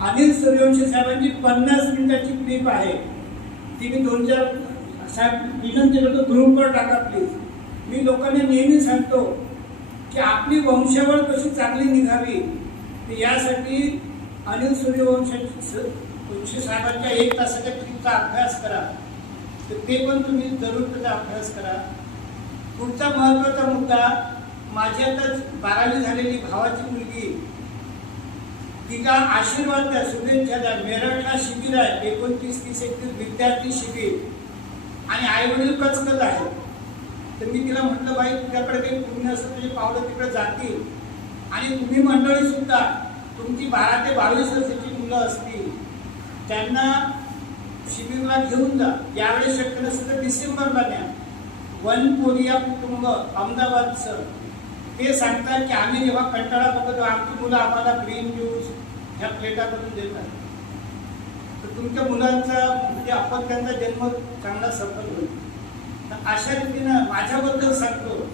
अनिल सूर्यवंशी साहेबांची 50 मिनिटाची क्लिप आहे, ती मी 2-4 साहेब विनंती करतो ग्रुपवर टाका प्लीज. मी लोकांना नेहमी सांगतो की आपली वंशावळ कशी चांगली निघावी, यासाठी अनिल सूर्यवंशी साहेबांच्या 1 तासाच्या क्लिपचा अभ्यास करा. तर ते पण तुम्ही जरूर त्याचा अभ्यास करा. पुढचा महत्त्वाचा मुद्दा, माझी आता 12वी झालेली भावाची मुलगी, तिला आशीर्वाद द्या, शुभेच्छा द्या. मेरठला शिबिर आहे, 29-30 विद्यार्थी शिबिर, आणि आईवडील कचकत आहेत. तर मी तिला म्हटलं, बाई तुझ्याकडे काही पुण्य असं तुझे पावलं तिकडे जातील, आणि तुम्ही मंडळी सुद्धा तुमची 12 ते 22 वर्षाची मुलं असतील त्यांना शिबिरला घेऊन जा. यावेळेस शक्य नसेल तर डिसेंबरला न्या. वन कोरिया कुटुंब अहमदाबादचं ते सांगतात की आम्ही जेव्हा कंटाळा बघतो आमची मुलं आम्हाला ग्रीन ज्यूस ह्या प्लेटा करून देतात. तर तुमच्या मुलांचा म्हणजे अपत्यांचा जन्म चांगला सफल होईल. तर अशा रीतीनं माझ्याबद्दल सांगतो